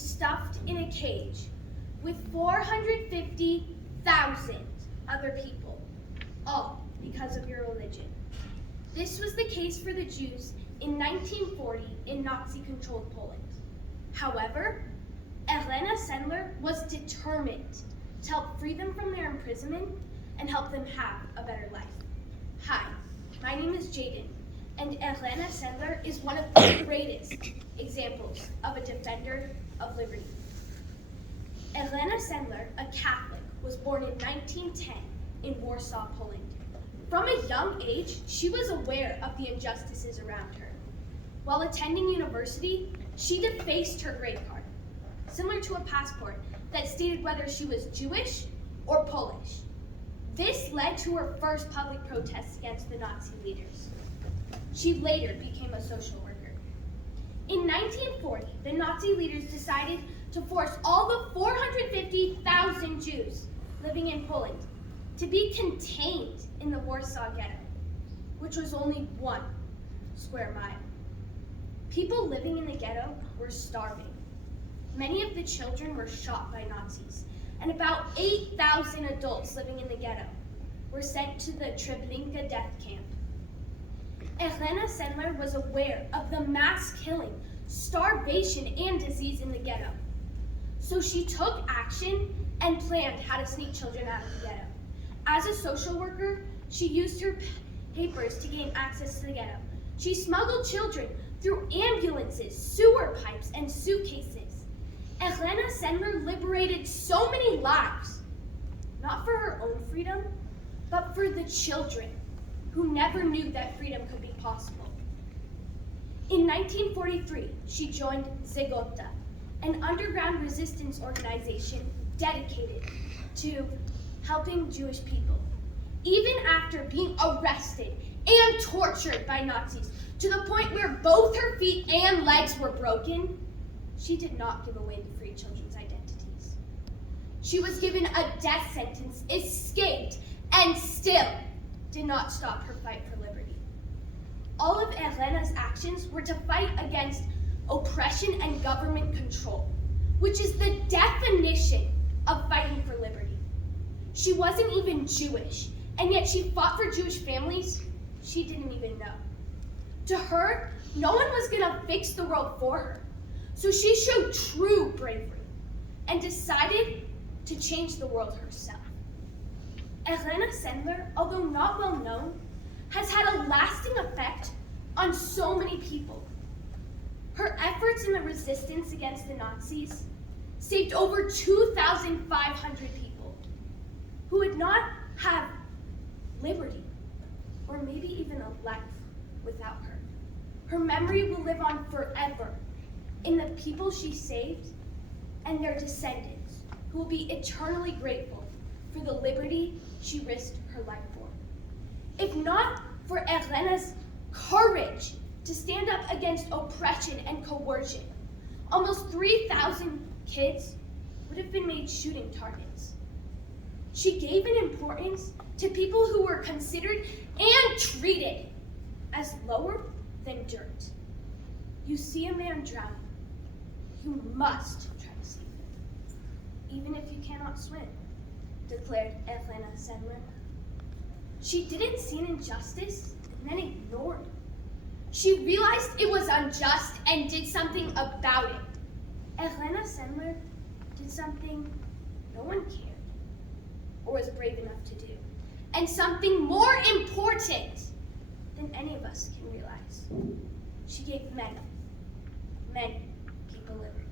stuffed in a cage with 450,000 other people, all because of your religion. This was the case for the Jews in 1940 in Nazi-controlled Poland. However, Elena Sendler was determined to help free them from their imprisonment and help them have a better life. Hi, my name is Jayden, and Elena Sendler is one of the greatest examples of a defender of liberty. Elena Sendler, a Catholic, was born in 1910 in Warsaw, Poland. From a young age, she was aware of the injustices around her. While attending university, she defaced her grade card, similar to a passport that stated whether she was Jewish or Polish. This led to her first public protests against the Nazi leaders. She later became a social worker. In 1940, the Nazi leaders decided to force all the 450,000 Jews living in Poland to be contained in the Warsaw Ghetto, which was only 1 square mile. People living in the ghetto were starving. Many of the children were shot by Nazis, and about 8,000 adults living in the ghetto were sent to the Treblinka death camp. Elena Sendler was aware of the mass killing, starvation, and disease in the ghetto. So she took action and planned how to sneak children out of the ghetto. As a social worker, she used her papers to gain access to the ghetto. She smuggled children through ambulances, sewer pipes, and suitcases. Elena Sendler liberated so many lives, not for her own freedom, but for the children who never knew that freedom could be possible. In 1943, she joined Zegota, an underground resistance organization dedicated to helping Jewish people. Even after being arrested and tortured by Nazis to the point where both her feet and legs were broken, she did not give away the free children's identities. She was given a death sentence, escaped, and still did not stop her fight for liberty. All of Elena's actions were to fight against oppression and government control, which is the definition of fighting for liberty. She wasn't even Jewish, and yet she fought for Jewish families she didn't even know. To her, no one was gonna fix the world for her. So she showed true bravery and decided to change the world herself. Elena Sendler, although not well known, has had a lasting effect on so many people. Her efforts in the resistance against the Nazis saved over 2,500 people who would not have liberty or maybe even a life without her. Her memory will live on forever in the people she saved and their descendants, who will be eternally grateful for the liberty she risked her life for. If not for Elena's courage to stand up against oppression and coercion, almost 3,000 kids would have been made shooting targets. She gave an importance to people who were considered and treated as lower than dirt. You see a man drowning, you must try to save him, even if you cannot swim, declared Elena Sendler. She didn't see an injustice and then ignored it. She realized it was unjust and did something about it. Elena Sendler did something no one cared or was brave enough to do, and something more important than any of us can realize. She gave many people liberty.